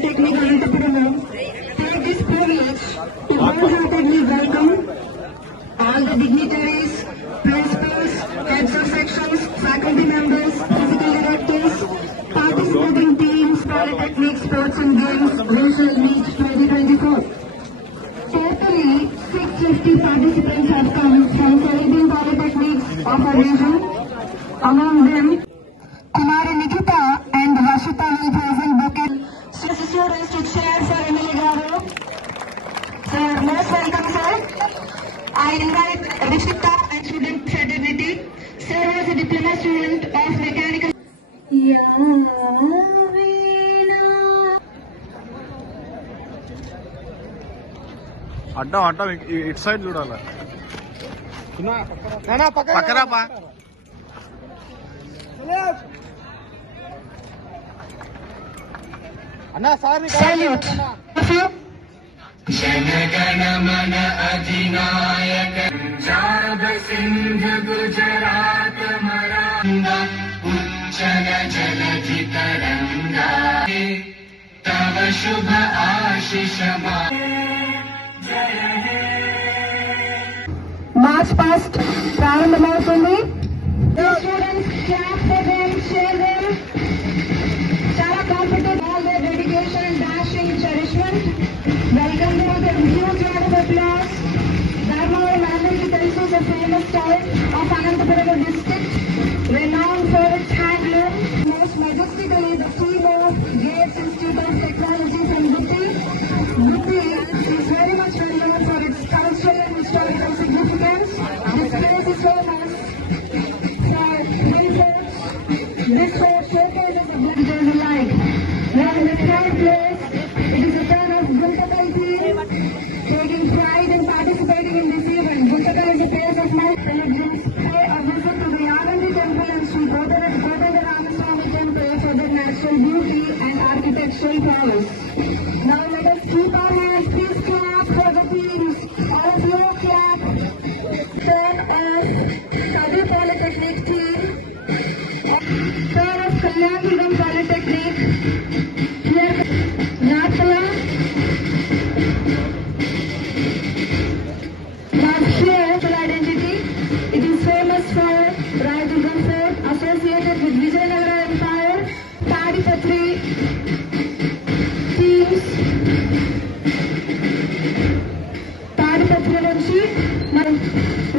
Polytechnic Anantapuramu take this privilege to wholeheartedly welcome all the dignitaries, principals, heads of sections, faculty members, physical directors, participating teams, Polytechnic Sports and Games Regional Meet 2024. Totally 650 participants have come from 17 polytechnics of our region. Among them, Kumari Nikita and Rashita will present bouquet. Students to chair for Emily Garu. Sir, most welcome, sir. I invite Rishita and student fraternity. Sir was a diploma student of mechanical. అడ్డం అడ్డం ఇటు side చూడాలి పక్కరాపా అన్నా sir జనగణ మన అధినాయక పంజాబ్ సింధ్ గుజరాత్ మరాఠా ఉచ్చల జలధి తరంగా తవ శుభ ఆశిష మార్చ్ పాస్ట్ ప్రారంభమవుతుంది. Students clap for them, cheer them. చాలా competent, all their dedication and dashing cherishment. Welcome to the huge round of applause. Dharmavaram అందరికీ తెలుసు, is a famous town of Anantapur district, renowned for its handloom. Most majestically, the team of Gates Institute of Technology from Gutti. Gutti is very much well known for its cultural and historical significance. This place is famous for hillforts. This fort showcases the visitors alike. Now in the third place, it is the turn of Guntakal team, taking pride in participating in this event. Guntakal is a place of my pilgrims pay a visit to the Yagandi temple and Sri Ramaswamy temple for their natural beauty and architectural prowess. Now let us keep our hands, please clap for the teams. All of you clap. Turn of Kadi Polytechnic team. Turn of Kalyanpuram Polytechnic. Here, Natala. Now here, identity. It is famous for Rajadurga Fort, associated with Vijayanagara Empire, Padipatri teams. Padipatri Vanchi.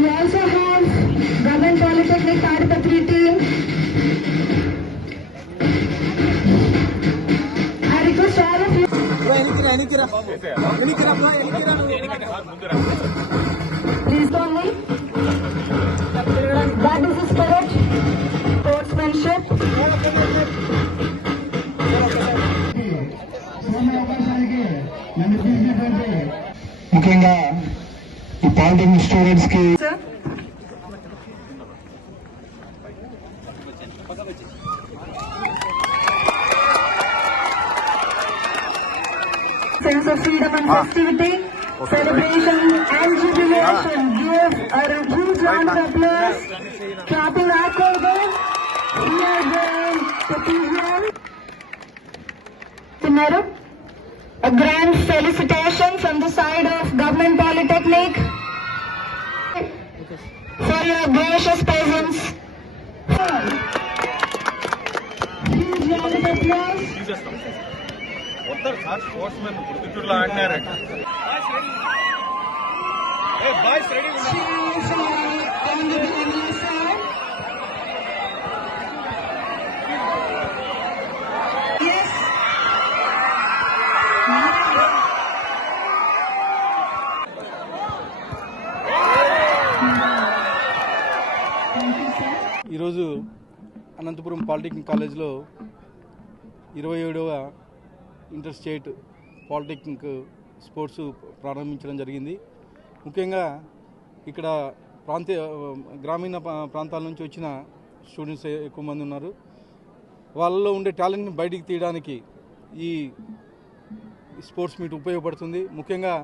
We also have Government Polytechnic Padipatri team. I request all of you. Please don't leave. That is the spirit, sportsmanship. ముఖ్యంగా ఈ polytechnic students కి sense of freedom and festivity, celebration and jubilation. Give a huge round of applause. Clapping our chorus. Here goes the Pigeon. Tomorrow, a grand felicitation from the side of Government Polytechnic for your gracious presence. Huge round of applause. Sportsmen గుర్తులా ఆడినారంట boys ready ఈరోజు Anantapur polytechnic కాలేజ్లో 27వ inter state polytechnic sports ప్రారంభించడం జరిగింది. ముఖ్యంగా ఇక్కడ గ్రామీణ ప్రాంతాల నుంచి వచ్చిన స్టూడెంట్స్ ఎక్కువ మంది ఉన్నారు. వాళ్ళలో ఉండే టాలెంట్ని బయటికి తీయడానికి ఈ స్పోర్ట్స్ మీట్ ఉపయోగపడుతుంది. ముఖ్యంగా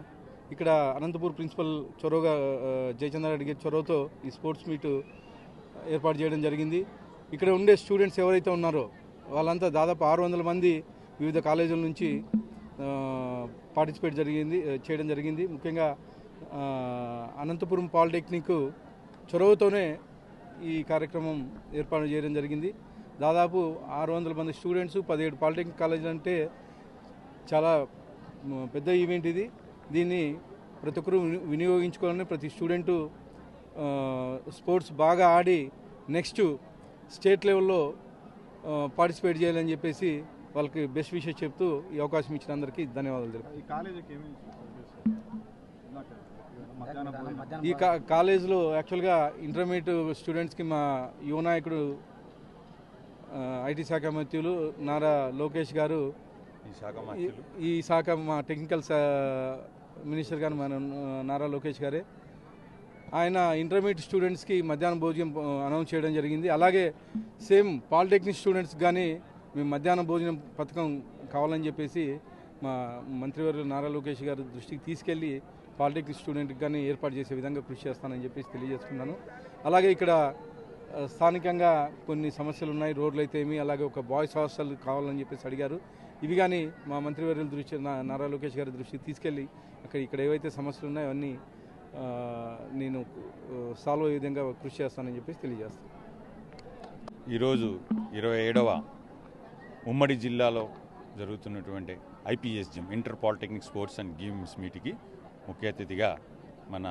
ఇక్కడ అనంతపూర్ ప్రిన్సిపల్ చొరవగా జయచంద్రారెడ్డి గారి చొరవతో ఈ స్పోర్ట్స్ మీట్ ఏర్పాటు చేయడం జరిగింది. ఇక్కడ ఉండే స్టూడెంట్స్ ఎవరైతే ఉన్నారో వాళ్ళంతా దాదాపు 600 మంది వివిధ కాలేజీల నుంచి పార్టిసిపేట్ చేయడం జరిగింది. ముఖ్యంగా అనంతపురం పాలిటెక్నిక్ చొరవతోనే ఈ కార్యక్రమం ఏర్పాటు చేయడం జరిగింది. దాదాపు 600 మంది స్టూడెంట్స్, 17 పాలిటెక్నిక్ కాలేజీలు అంటే చాలా పెద్ద ఈవెంట్ ఇది. దీన్ని ప్రతి ఒక్కరూ వినియోగించుకోవాలని, ప్రతి స్టూడెంటు స్పోర్ట్స్ బాగా ఆడి నెక్స్ట్ స్టేట్ లెవెల్లో పార్టిసిపేట్ చేయాలని చెప్పేసి వాళ్ళకి బెస్ట్ విషెస్ చెప్తూ ఈ అవకాశం ఇచ్చిన అందరికీ ధన్యవాదాలు తెలుపు. ఈ కాలేజీలో యాక్చువల్గా ఇంటర్మీడియట్ స్టూడెంట్స్కి మా యువ నాయకుడు ఐటీ శాఖ మంత్రులు నారా లోకేష్ గారు, ఈ శాఖ మా టెక్నికల్ మినిస్టర్ గారు మన నారా లోకేష్ గారే, ఆయన ఇంటర్మీడియట్ స్టూడెంట్స్కి మధ్యాహ్నం భోజనం అనౌన్స్ చేయడం జరిగింది. అలాగే సేమ్ పాలిటెక్నిక్ స్టూడెంట్స్ కానీ మేము మధ్యాహ్న భోజనం పథకం కావాలని చెప్పేసి మా మంత్రివర్యులు నారా లోకేష్ గారి దృష్టికి తీసుకెళ్లి పాలిటెక్నిక్ స్టూడెంట్కి కానీ ఏర్పాటు చేసే విధంగా కృషి చేస్తానని చెప్పేసి తెలియజేస్తున్నాను. అలాగే ఇక్కడ స్థానికంగా కొన్ని సమస్యలు ఉన్నాయి, రోడ్లు అయితే ఏమి, అలాగే ఒక బాయ్స్ హాస్టల్ కావాలని చెప్పేసి అడిగారు. ఇవి కానీ మా మంత్రివర్యుల దృష్టి నారా లోకేష్ గారి దృష్టికి తీసుకెళ్ళి ఇక్కడ ఏవైతే సమస్యలు ఉన్నాయో అవన్నీ నేను సాల్వ్ అయ్యే విధంగా కృషి చేస్తానని చెప్పేసి తెలియజేస్తాను. ఈరోజు 27వ ఉమ్మడి జిల్లాలో జరుగుతున్నటువంటి IPSGym inter polytechnic sports and games మీట్కి ముఖ్య అతిథిగా మన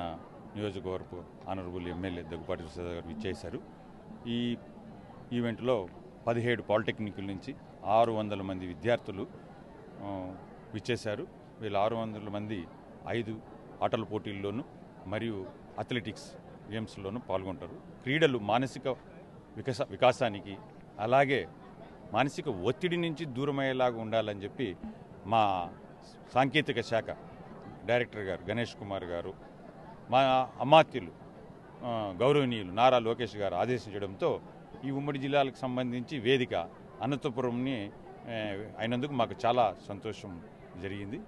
నియోజకవర్గ ఆనరబుల్ ఎమ్మెల్యే దగ్గుపాటి ప్రసాద్ గారు ఇచ్చేశారు. ఈ ఈవెంట్లో 17 పాలిటెక్నిక్ల నుంచి 600 మంది విద్యార్థులు విచ్చేశారు. వీళ్ళు 600 మంది 5 ఆటల పోటీల్లోనూ మరియు అథ్లెటిక్స్ గేమ్స్లోనూ పాల్గొంటారు. క్రీడలు మానసిక వికాసానికి అలాగే మానసిక ఒత్తిడి నుంచి దూరమయ్యేలాగా ఉండాలని చెప్పి మా సాంకేతిక శాఖ డైరెక్టర్ గారు గణేష్ కుమార్ గారు, మా అమాత్యులు గౌరవనీయులు నారా లోకేష్ గారు ఆదేశించడంతో ఈ ఉమ్మడి జిల్లాలకు సంబంధించి వేదిక అనంతపురంని అయినందుకు మాకు చాలా సంతోషం జరిగింది.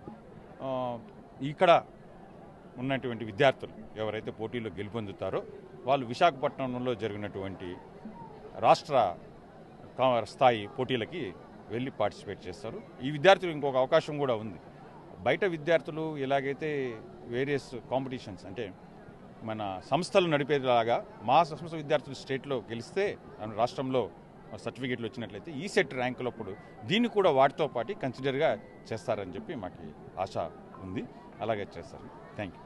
ఇక్కడ ఉన్నటువంటి విద్యార్థులు ఎవరైతే పోటీలో గెలుపొందుతారో వాళ్ళు విశాఖపట్నంలో జరిగినటువంటి రాష్ట్ర స్థాయి పోటీలకి వెళ్ళి పార్టిసిపేట్ చేస్తారు. ఈ విద్యార్థులు ఇంకొక అవకాశం కూడా ఉంది. బయట విద్యార్థులు ఎలాగైతే వేరియస్ కాంపిటీషన్స్ అంటే మన సంస్థలు నడిపేలాగా మా సంస్థ విద్యార్థులు స్టేట్లో గెలిస్తే రాష్ట్రంలో సర్టిఫికేట్లు వచ్చినట్లయితే ఈ సెట్ ర్యాంకులప్పుడు దీన్ని కూడా వాటితో పాటు కన్సిడర్గా చేస్తారని చెప్పి మాకు ఆశ ఉంది. అలాగే చేస్తారు. Thank you.